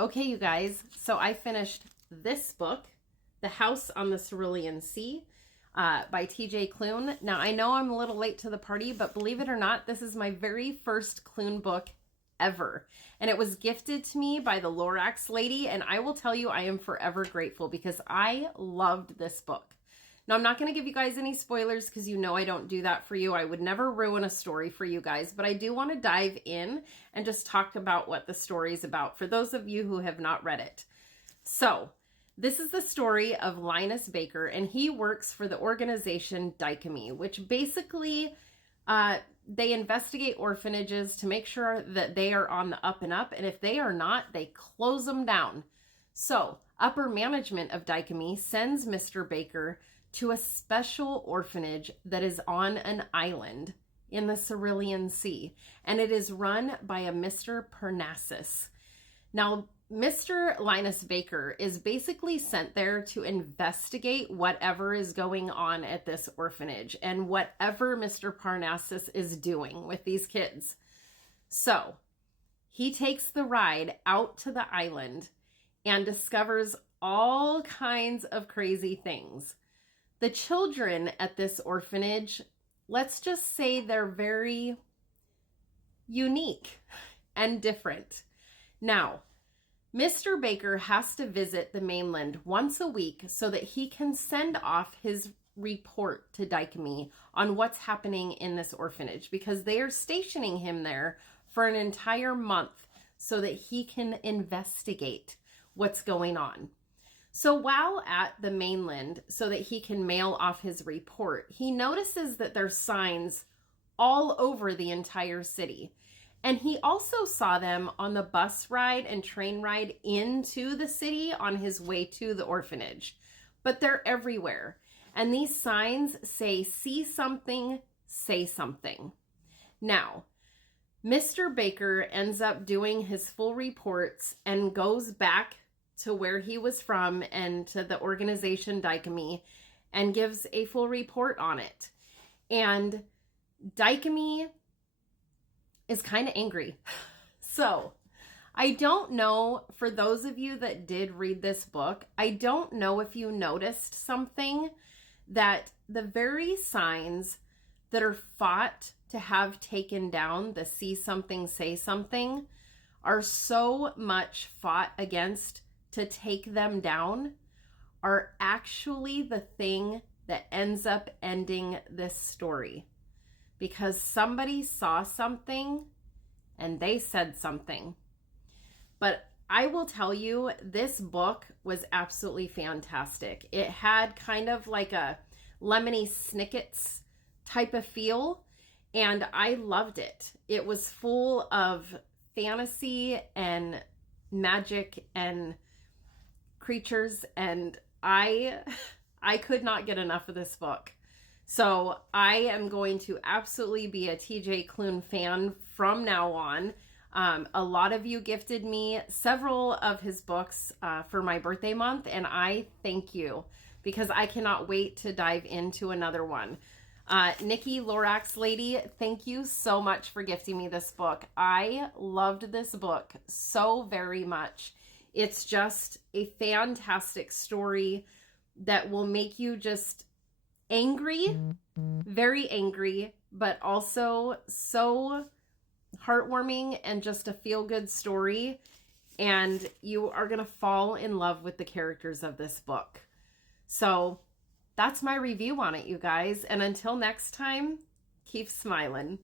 Okay, you guys, so I finished this book, The House on the Cerulean Sea by T.J. Klune. Now, I know I'm a little late to the party, but believe it or not, this is my very first Klune book ever. And it was gifted to me by the Lorax lady, and I will tell you I am forever grateful because I loved this book. Now, I'm not going to give you guys any spoilers because you know I don't do that for you. I would never ruin a story for you guys, but I do want to dive in and just talk about what the story is about for those of you who have not read it. So, this is the story of Linus Baker, and he works for the organization Dykemy, which basically they investigate orphanages to make sure that they are on the up and up, and if they are not, they close them down. So, upper management of Dykemy sends Mr. Baker to a special orphanage that is on an island in the Cerulean Sea, and it is run by a Mr. Parnassus. Now, Mr. Linus Baker is basically sent there to investigate whatever is going on at this orphanage and whatever Mr. Parnassus is doing with these kids. So, he takes the ride out to the island and discovers all kinds of crazy things. The children at this orphanage, let's just say they're very unique and different. Now, Mr. Baker has to visit the mainland once a week so that he can send off his report to Dykemy on what's happening in this orphanage because they are stationing him there for an entire month so that he can investigate what's going on. So while at the mainland, so that he can mail off his report, he notices that there's signs all over the entire city. And he also saw them on the bus ride and train ride into the city on his way to the orphanage. But they're everywhere. And these signs say, "See something, say something." Now, Mr. Baker ends up doing his full reports and goes back to where he was from and to the organization Dykemy and gives a full report on it. And Dykemy is kind of angry. So, I don't know, for those of you that did read this book, I don't know if you noticed something, that the very signs that are fought to have taken down, the "see something, say something," are so much fought against to take them down, are actually the thing that ends up ending this story. Because somebody saw something and they said something. But I will tell you, this book was absolutely fantastic. It had kind of like a Lemony Snicket's type of feel, and I loved it. It was full of fantasy and magic and creatures, and I could not get enough of this book. So I am going to absolutely be a TJ Klune fan from now on. A lot of you gifted me several of his books for my birthday month, and I thank you because I cannot wait to dive into another one. Nikki Lorax lady, thank you so much for gifting me this book. I loved this book so very much. It's just a fantastic story that will make you just angry, very angry, but also so heartwarming and just a feel-good story. And you are going to fall in love with the characters of this book. So that's my review on it, you guys. And until next time, keep smiling.